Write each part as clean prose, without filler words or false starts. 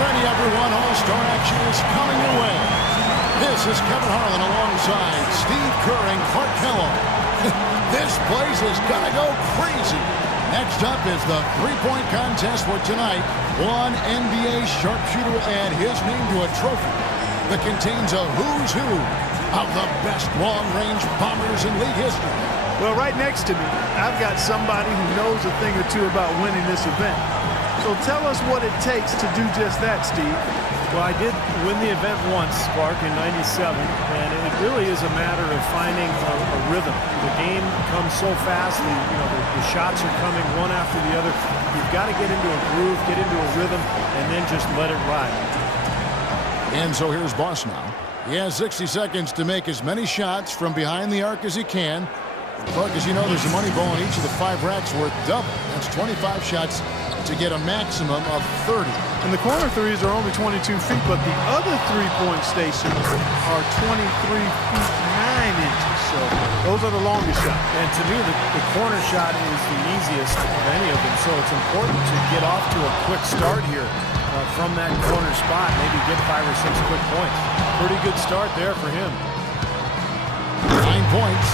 ready, everyone. All-Star action is coming your way. This is Kevin Harlan alongside Steve Kerr and Clark Kellogg. This place is going to go crazy. Next up is the three-point contest for tonight. One NBA sharpshooter will add his name to a trophy that contains a who's who of the best long-range bombers in league history. Well, right next to me, I've got somebody who knows a thing or two about winning this event. So tell us what it takes to do just that, Steve. Well, I did win the event once, Clark, in '97, and it really is a matter of finding a rhythm. The game comes so fast, the shots are coming one after the other. You've got to get into a groove, get into a rhythm, and then just let it ride. And so here's Boss now. He has 60 seconds to make as many shots from behind the arc as he can. Clark, as you know, there's a money ball in each of the 5 racks worth double. That's 25 shots to get a maximum of 30. And the corner threes are only 22 feet, but the other three-point stations are 23 feet 9 inches. So those are the longest shots. And to me, the corner shot is the easiest of any of them. So it's important to get off to a quick start here from that corner spot. Maybe get 5 or 6 quick points. Pretty good start there for him. 9 points.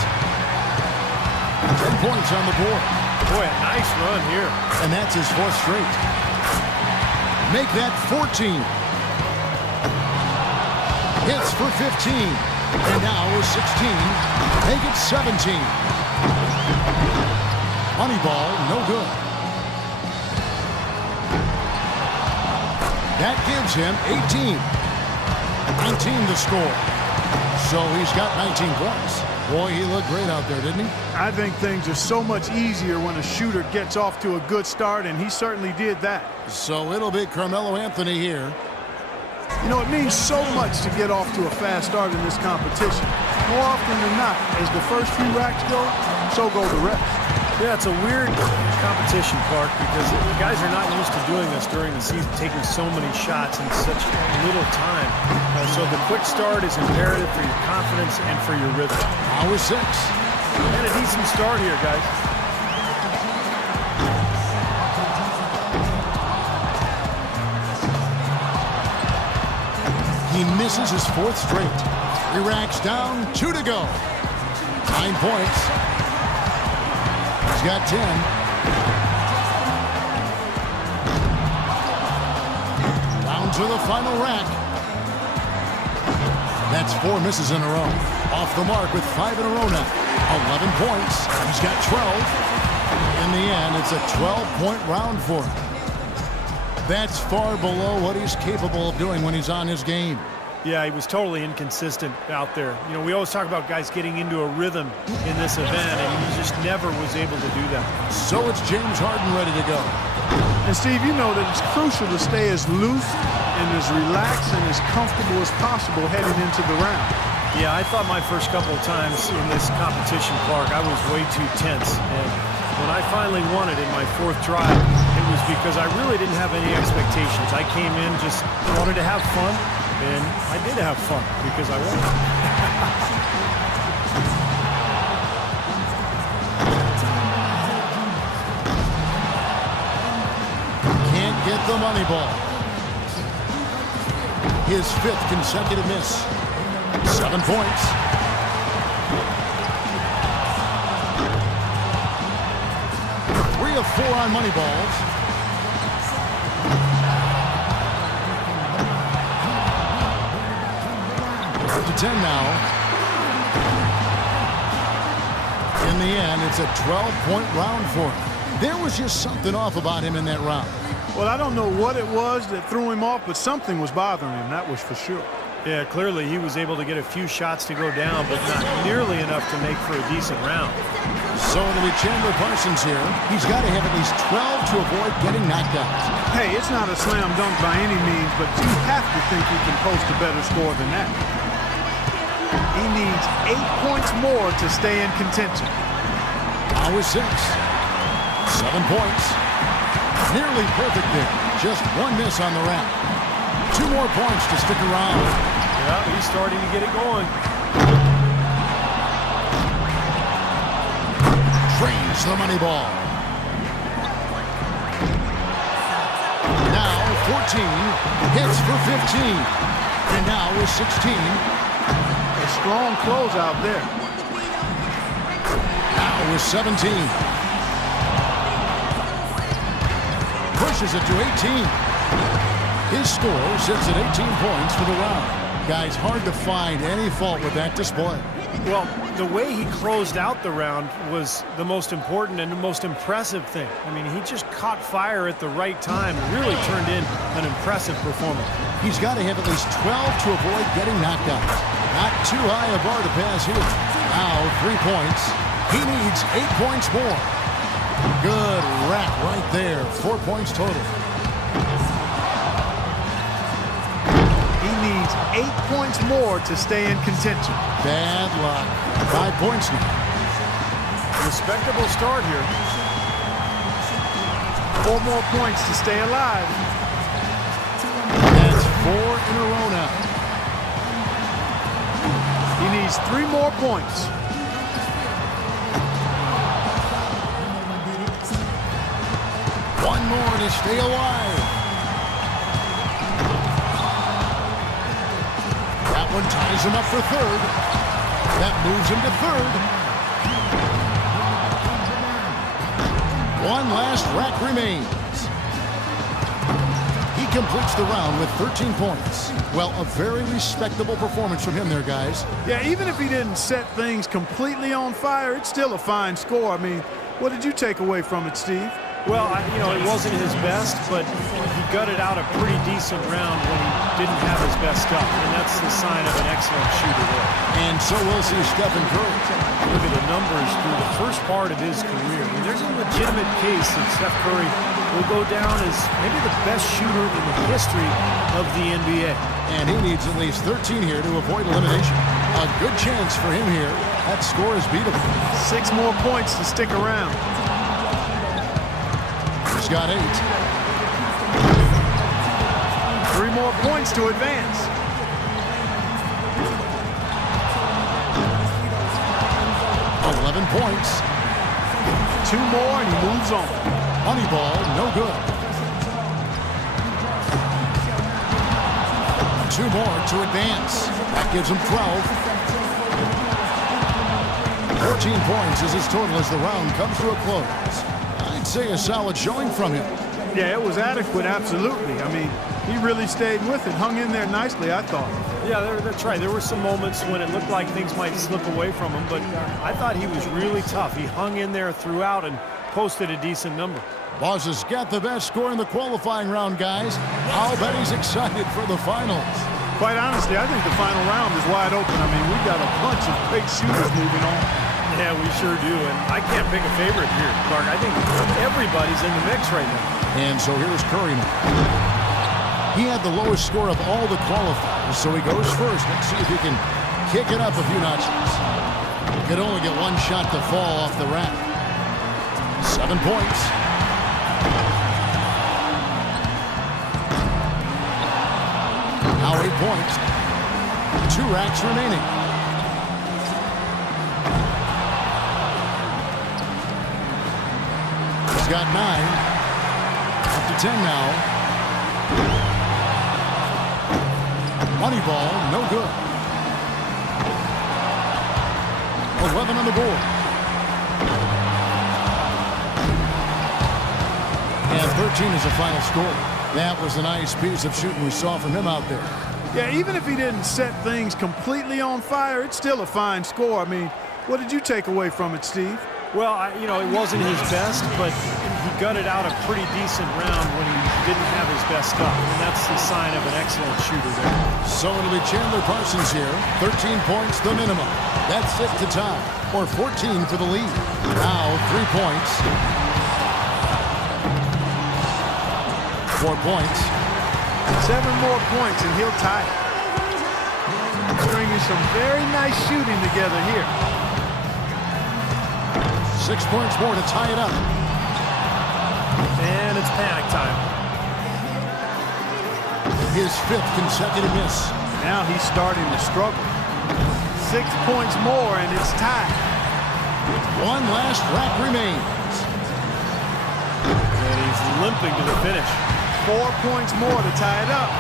10 points on the board. Boy, a nice run here. And that's his 4th straight. Make that 14. Hits for 15. And now with 16. Make it 17. Money ball, no good. That gives him 18. 19 to score. So he's got 19 points. Boy, he looked great out there, didn't he? I think things are so much easier when a shooter gets off to a good start, and he certainly did that. So it'll be Carmelo Anthony here. You know, it means so much to get off to a fast start in this competition. More often than not, as the first few racks go, so go the rest. Yeah, it's a weird competition, Clark, because the guys are not used to doing this during the season, taking so many shots in such little time. So the quick start is imperative for your confidence and for your rhythm. Hour 6. And a decent start here, guys. He misses his 4th straight. 3 racks down, 2 to go. 9 points. He's got 10. Down to the final rack. That's 4 misses in a row. Off the mark with 5 in a row now. 11 points. He's got 12. In the end, it's a 12-point round for him. That's far below what he's capable of doing when he's on his game. Yeah, he was totally inconsistent out there. You know, we always talk about guys getting into a rhythm in this event, and he just never was able to do that. So it's James Harden ready to go. And Steve, you know that it's crucial to stay as loose and as relaxed and as comfortable as possible heading into the round. Yeah, I thought my first couple of times in this competition, Clark, I was way too tense. And when I finally won it in my 4th try, it was because I really didn't have any expectations. I came in just wanted to have fun, and I did have fun because I won. Can't get the money ball. His 5th consecutive miss. 7 points. Three of 4 on money balls. Up to 10 now. In the end, it's a 12-point round for him. There was just something off about him in that round. Well, I don't know what it was that threw him off, but something was bothering him, that was for sure. Yeah, clearly he was able to get a few shots to go down, but not nearly enough to make for a decent round. So it'll be Chandler Parsons here. He's got to have at least 12 to avoid getting knocked out. Hey, it's not a slam dunk by any means, but you have to think he can post a better score than that. He needs 8 points more to stay in contention. Now with 6. 7 points. Nearly perfect there. Just 1 miss on the rack. 2 more points to stick around. Yeah, he's starting to get it going. Drains the money ball. Now 14, hits for 15, and now with 16. A strong closeout there. Now with 17. Pushes it to 18. His score sits at 18 points for the round. Guys, hard to find any fault with that display. Well, the way he closed out the round was the most important and the most impressive thing. I mean, he just caught fire at the right time and really turned in an impressive performance. He's got to have at least 12 to avoid getting knocked out. Not too high a bar to pass here. Now 3 points. He needs 8 points more. Good rack right there. 4 points total. He needs 8 points more to stay in contention. Bad luck. 5 points now. Respectable start here. 4 more points to stay alive. That's 4 in a row now. He needs 3 more points. One more to stay alive. That one ties him up for third. That moves him to third. One last rack remains. He completes the round with 13 points. Well, a very respectable performance from him there, guys. Yeah, even if he didn't set things completely on fire, it's still a fine score. I mean, what did you take away from it, Steve? Well, it wasn't his best, but he gutted out a pretty decent round when he didn't have his best stuff, and that's the sign of an excellent shooter there. And so we'll see Stephen Curry. Look at the numbers through the first part of his career. I mean, there's a legitimate case that Steph Curry will go down as maybe the best shooter in the history of the NBA. And he needs at least 13 here to avoid elimination. A good chance for him here. That score is beatable. 6 more points to stick around. He's got 8. 3 more points to advance. 11 points. 2 more and he moves on. Moneyball, no good. 2 more to advance. That gives him 12. 14 points is his total as the round comes to a close. I'd say a solid showing from him. Yeah, it was adequate, absolutely. I mean, he really stayed with it, hung in there nicely, I thought. Yeah, that's right. There were some moments when it looked like things might slip away from him, but I thought he was really tough. He hung in there throughout and posted a decent number. Boss has got the best score in the qualifying round, guys. I'll bet he's excited for the finals. Quite honestly, I think the final round is wide open. I mean, we've got a bunch of great shooters moving on. Yeah, we sure do, and I can't pick a favorite here, Clark. I think everybody's in the mix right now. And so here's Curry now. He had the lowest score of all the qualifiers, so he goes first. Let's see if he can kick it up a few notches. Could only get one shot to fall off the rack. 7 points. Now 8 points. 2 racks remaining. He's got 9. Up to 10 now. Moneyball, no good. 11 on the board. And 13 is the final score. That was a nice piece of shooting we saw from him out there. Yeah, even if he didn't set things completely on fire, it's still a fine score. I mean, what did you take away from it, Steve? Well, it wasn't his best, but he gutted out a pretty decent round when he didn't have his best stuff, and that's the sign of an excellent shooter there. So it'll be Chandler Parsons here. 13 points the minimum. That's it to tie, or 14 for the lead. Now 3 points. 4 points. 7 more points and he'll tie it. Stringing some very nice shooting together here. 6 points more to tie it up. And it's panic time. His 5th consecutive miss. Now he's starting to struggle. 6 points more and it's tied. One last rack remains. And he's limping to the finish. 4 points more to tie it up.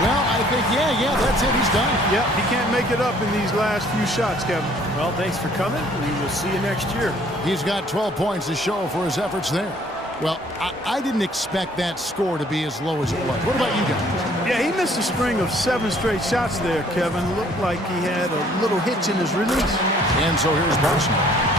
Well, I think, yeah, that's it. He's done. Yep, he can't make it up in these last few shots, Kevin. Well, thanks for coming. We will see you next year. He's got 12 points to show for his efforts there. Well, I didn't expect that score to be as low as it was. What about you guys? Yeah, he missed a string of 7 straight shots there, Kevin. Looked like he had a little hitch in his release. And so here's Boston.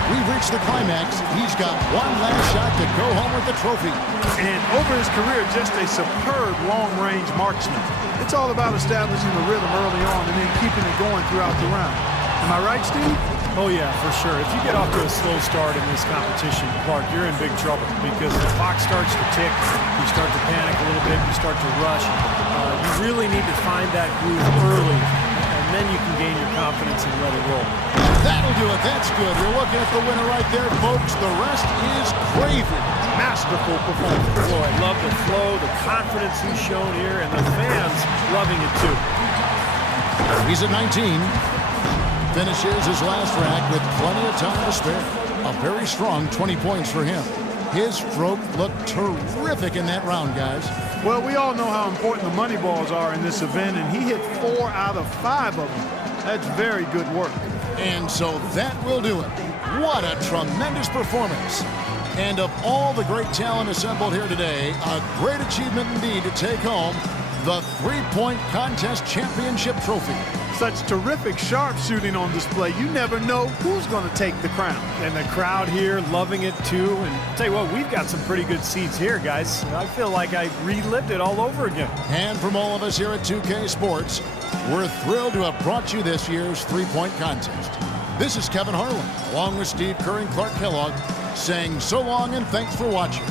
We've reached the climax. He's got one last shot to go home with the trophy. And over his career, just a superb long-range marksman. It's all about establishing the rhythm early on and then keeping it going throughout the round. Am I right, Steve? Oh, yeah, for sure. If you get off to a slow start in this competition, Clark, you're in big trouble because the clock starts to tick. You start to panic a little bit. You start to rush. You really need to find that groove early, and then you can gain your confidence and let it roll. That'll do it. That's good. You're looking at the winner right there, folks. The rest is gravy. Masterful performance. Oh, I love the flow, the confidence he's shown here, and the fans loving it too. He's at 19. Finishes his last rack with plenty of time to spare. A very strong 20 points for him. His stroke looked terrific in that round, guys. Well, we all know how important the money balls are in this event, and he hit 4 out of 5 of them. That's very good work. And so that will do it. What a tremendous performance. And of all the great talent assembled here today, a great achievement indeed to take home the three-point contest championship trophy. Such terrific sharpshooting on display. You never know who's going to take the crown. And the crowd here loving it too. And I'll tell you what, we've got some pretty good seats here, guys. I feel like I relived it all over again. And from all of us here at 2K Sports, we're thrilled to have brought you this year's three-point contest. This is Kevin Harlan, along with Steve Kerr and Clark Kellogg, saying so long and thanks for watching.